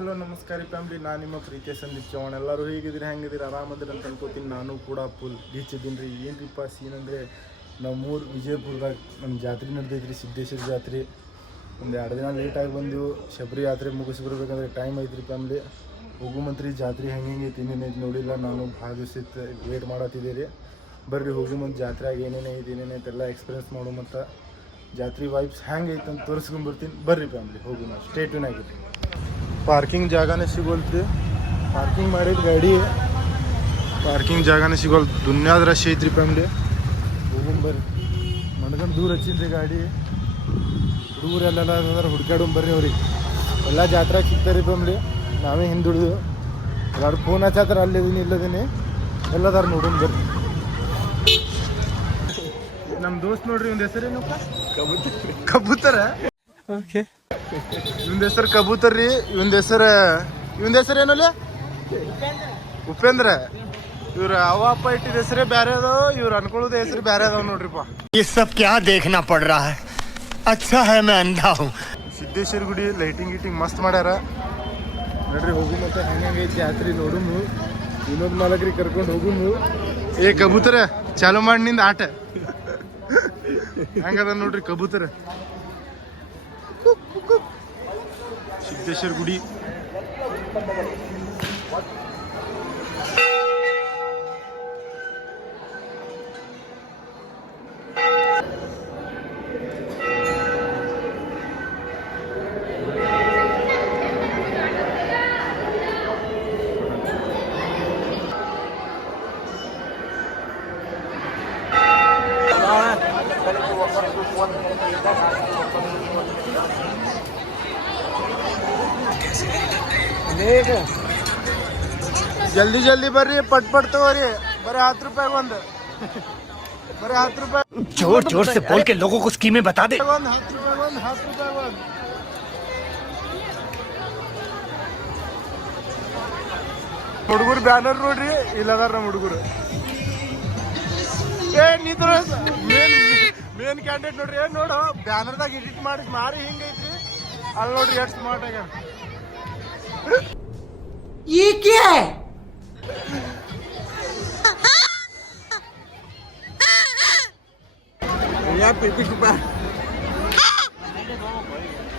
Hello ನಮಸ್ಕಾರ family, ನಾನು ನಿಮ್ಮ ಪ್ರೀತಿಯ ಸಂದೀಪ್ ಚೌಹಾಣ್. ಎಲ್ಲರೂ ಹೇಗಿದ್ದೀರಿ, ಹೆಂಗಿದ್ದೀರಿ, ಆರಾಮದಿರಿ ಅಂತ ಅನ್ಕೋತೀನಿ. ನಾನು ಕೂಡ ಫುಲ್ ರೀಚ್ ಇದ್ದೀನಿ ರೀ. ಏನ್ರಿಪ್ಪ ಸೀನ್ ಅಂದರೆ, ನಮ್ಮೂರು ವಿಜಯಪುರದಾಗ ನಮ್ಮ ಜಾತ್ರೆ ನಡೆದೈತ್ರಿ, ಸಿದ್ದೇಶ್ವರ ಜಾತ್ರೆ. ಒಂದು 2 ದಿನ ಲೇಟಾಗಿ ಬಂದೆವು. ಶಬರಿ ಯಾತ್ರೆ ಮುಗಿಸಿ ಬರ್ಬೇಕಂದ್ರೆ ಟೈಮ್ ಐತ್ರಿ ಫ್ಯಾಮ್ಲಿ. ಹೋಗುಮಂತ್ರಿ ಜಾತ್ರೆ ಹೆಂಗೆ ಐತಿ ಇನ್ನೇನೈತಿ ನೋಡಿಲ್ಲ. ನಾನು ಭಾಳ ದಿವಸ ಇತ್ತು ವೇಟ್ ಮಾಡತ್ತಿದ್ದೆ ರೀ. ಬರ್ರಿ ಹೋಗಿ ಮುಂದೆ ಜಾತ್ರೆಯಾಗಿ ಏನೇನೈತೆ ಎಲ್ಲ ಎಕ್ಸ್ಪೀರಿಯನ್ಸ್ ಮಾಡೋ ಮತ್ತು ಜಾತ್ರೆ ವೈಬ್ಸ್ ಹೆಂಗೆ ಐತೆ ಅಂತ ತೋರಿಸ್ಕೊಂಬರ್ತೀನಿ. ಬರ್ರಿ ಫ್ಯಾಮ್ಲಿ ಹೋಗಿ ನಾವು ಸ್ಟೇಟ್ಯೂನ್ ಆಗಿರಿ. ಪಾರ್ಕಿಂಗ್ ಜಾಗನೇ ಸಿಗೋಲ್ತ್ರಿ. ಪಾರ್ಕಿಂಗ್ ಮಾಡಿದ ಗಾಡಿ ಪಾರ್ಕಿಂಗ್ ಜಾಗನೇ ಸಿಗೋಲ್. ದುನ್ಯಾದ ರಶ್ ಐತ್ರಿ ಫ್ಯಾಮ್ಲಿ. ಹೋಗೊಂಬರ್ರಿ. ಮನ್ಗಂಡು ದೂರ ಹಚ್ಚಿನ್ರಿ ಗಾಡಿ. ಹುಡುಗರೆಲ್ಲ ಅಂದ್ರೆ ಹುಡ್ಕಾಡೊಂಬರ್ರಿ ಅವ್ರಿಗೆ. ಎಲ್ಲ ಜಾತ್ರೆಗೆ ಸಿಗ್ತಾರೆ ಫ್ಯಾಮ್ಲಿ. ನಾವೇ ಹಿಂದುಳಿದು ಯಾರು ಫೋನ್ ಹಚ್ಚಾತ್ರ ಅಲ್ಲಿದ್ದೀನಿ ಇಲ್ಲದೀನಿ ಎಲ್ಲದಾರ ನೋಡೋಣ ಬರ್ರಿ. ನಮ್ಮ ದೋಸ್ತ್ ನೋಡ್ರಿ, ಒಂದು ಹೆಸರೇನಪ್ಪ? ಕಬೂತರ. ಓಕೆ, ಇವಂದ ಹೆಸರು ಕಬೂತರ್ ರೀ. ಇವಂದ ಹೆಸರು ಏನಲ್ಲ? ಉಪೇಂದ್ರ. ಇವ್ರ ಅವ ಅಪ್ಪ ಇಟ್ಟಿದ ಹೆಸರೇ ಬೇರೆ ಅದಾವ, ಇವ್ರು ಅನ್ಕೊಳ್ಳೋದ ಹೆಸರು ಬೇರೆ ಅದಾವ ನೋಡ್ರಿಪ್ಪ. ये सब क्या देखना पड़ रहा है? अच्छा है मैं अंधा हूँ. ಸಿದ್ದೇಶ್ವರ ಗುಡಿ ಲೈಟಿಂಗ್ ಗೀಟಿಂಗ್ ಮಸ್ತ್ ಮಾಡ್ಯಾರ ನೋಡ್ರಿ. ಹೋಗು ಮತ್ತೆ ಹಂಗೈತಿ ಜಾತ್ರೆ ನೋಡುನು. ಇನ್ನೊಂದು ಮಾಲಕ್ರಿ ಕರ್ಕೊಂಡು ಹೋಗುನು. ಏ ಕಬೂತರ, ಚಾಲು ಮಾಡಿ ನಿಂದ ಆಟ. ಹಂಗದ ನೋಡ್ರಿ ಕಬೂತರ. ಸಿದ್ದೇಶ್ವರ ಗುಡಿ. ಜಲ್ದಿ ಜಲ್ದಿ ಬರ್ರಿ, ಪಟ್ ತಗೋರಿ. ಬರೀ 10 ರೂಪಾಯಿಗೆ ಒಂದು. ಬರೀ 10 ರೂಪಾಯಿ. जोर जोर से बोल के लोगों को स्कीमें बता दे. 10 ರೂಪಾಯಿಗೆ ಒಂದು. 10 ರೂಪಾಯಿಗೆ ಒಂದು. ಹುಡುಗರು ಬ್ಯಾನರ್ ನೋಡ್ರಿ, ಇಲ್ಲದಾರ ನಮ್ಮ ಹುಡುಗರು. ಏ ನಿಂದ್ರ ಮೇನ್ ಕ್ಯಾಂಡಿಡೇಟ್ ನೋಡ್ರಿ. ಏನ್ ನೋಡು, ಬ್ಯಾನರ್ದಾಗ ಎಡಿಟ್ ಮಾಡಿ ಮಾರಿ ಹಿಂಗೈತ್ರಿ. ಅಲ್ಲಿ ನೋಡ್ರಿ ಎಷ್ಟು ಸ್ಮಾರ್ಟ್ ಆಗ್ಯಾರ.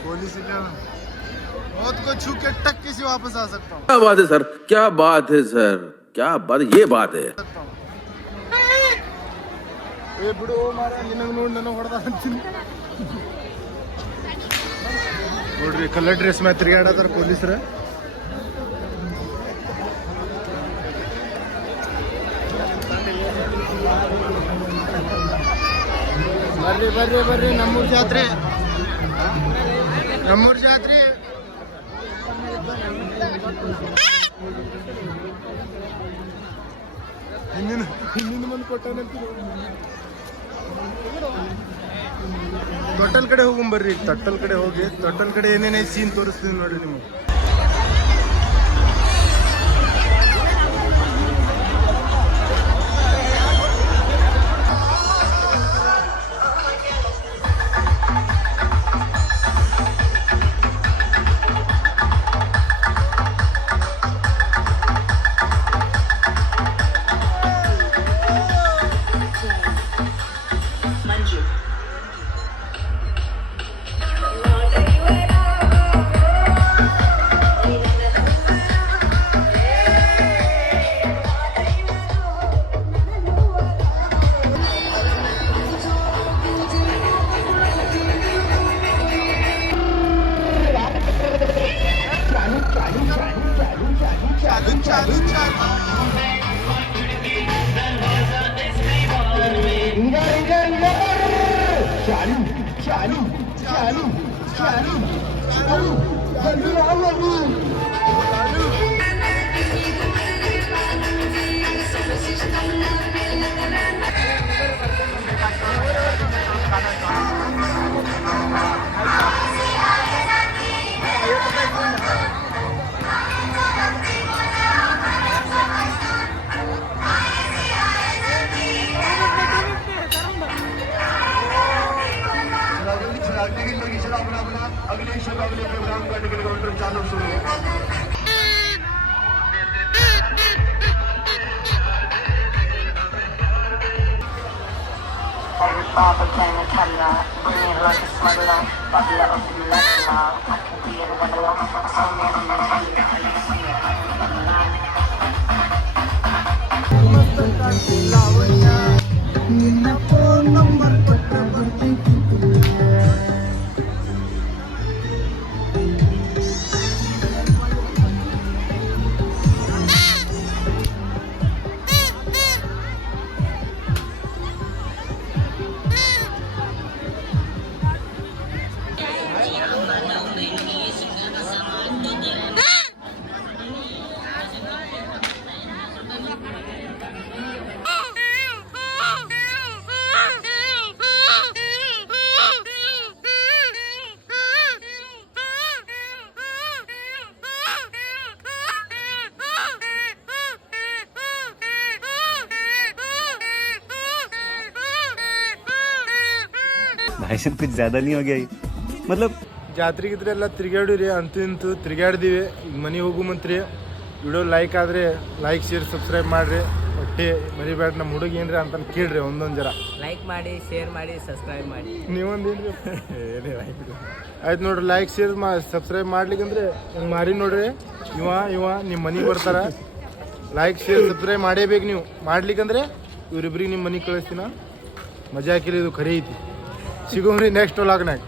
पुलिस मौत को छू के टक्की से वापस आ सकता हूँ. क्या बात है सर, क्या बात है सर, क्या बात, ये बात है. ಏ ಬಿಡು ಮಾರ, ನಿನಗೆ ನೋಡಿ ನನಗೆ ಹೊಡೆದ ಅಂತೀನಿ ನೋಡ್ರಿ. ಕಲರ್ ಡ್ರೆಸ್ ಮ್ಯಾಗ ತಿರ್ಗಾಡತಾರ ಪೊಲೀಸರ. ಬರ್ರಿ ಬರ್ರಿ ಬರ್ರಿ, ನಮ್ಮೂರು ಜಾತ್ರೆ. ನಮ್ಮೂರು ಜಾತ್ರೆ. ಹಿಂದಿನ ಮಂದಿ ಕೊಟ್ಟಾನಂತೀವಿ. ತೊಟ್ಟಲ್ ಕಡೆ ಹೋಗಂಬರ್ರಿ. ತೊಟ್ಟಲ್ ಕಡೆ ಹೋಗಿ, ತೊಟ್ಟಲ್ ಕಡೆ ಏನೇನೈತೆ ಸೀನ್ ತೋರಿಸ್ತೀನಿ ನೋಡ್ರಿ ನಿಮಗೆ. अगले प्रोग्राम का टिकट काउंटर चालू शुरू भाषण कुछ ज़्यादा नहीं हो गया ये? मतलब ಜಾತ್ರೆ ಗಿತ್ರೆ ಎಲ್ಲ ತಿರುಗಾಡಿರಿ, ಅಂತೂ ಇಂತೂ ತಿರುಗಾಡಿದೀವಿ. ಈಗ ಮನೆಗೆ ಹೋಗು ಮಂತ್ರಿ. ವಿಡಿಯೋ ಲೈಕ್ ಆದರೆ ಲೈಕ್ ಶೇರ್ ಸಬ್ಸ್ಕ್ರೈಬ್ ಮಾಡಿರಿ. ಒಟ್ಟೆ ಮರಿಬೇಡ, ನಮ್ಮ ಹುಡುಗಿ ಏನ್ರಿ ಅಂತ ಕೇಳ್ರಿ ಒಂದೊಂದು ಜರ. ಲೈಕ್ ಮಾಡಿ, ಶೇರ್ ಮಾಡಿ, ಸಬ್ಸ್ಕ್ರೈಬ್ ಮಾಡಿ. ನೀವೊಂದೇನ್ರಿ ಆಯ್ತು ನೋಡ್ರಿ, ಲೈಕ್ ಶೇರ್ ಸಬ್ಸ್ಕ್ರೈಬ್ ಮಾಡ್ಲಿಕ್ಕಂದ್ರೆ ಮಾರಿ ನೋಡ್ರಿ. ಇವ ನಿಮ್ಮ ಮನೆಗೆ ಬರ್ತಾರ. ಲೈಕ್ ಶೇರ್ ಸಬ್ಸ್ಕ್ರೈಬ್ ಮಾಡೇಬೇಕು ನೀವು. ಮಾಡ್ಲಿಕ್ಕಂದ್ರೆ ಇವರಿಬ್ರಿಗೆ ನಿಮ್ಮ ಮನೆಗೆ ಕಳಿಸ್ತೀನ. ಮಜಾ ಹಾಕಿಲ್ಲ, ಇದು ಖರೆ ಐತಿ. ಸಿಗೋಮ್ರಿ ನೆಕ್ಸ್ಟ್ ವ್ಲಾಗ್ನಾಗ.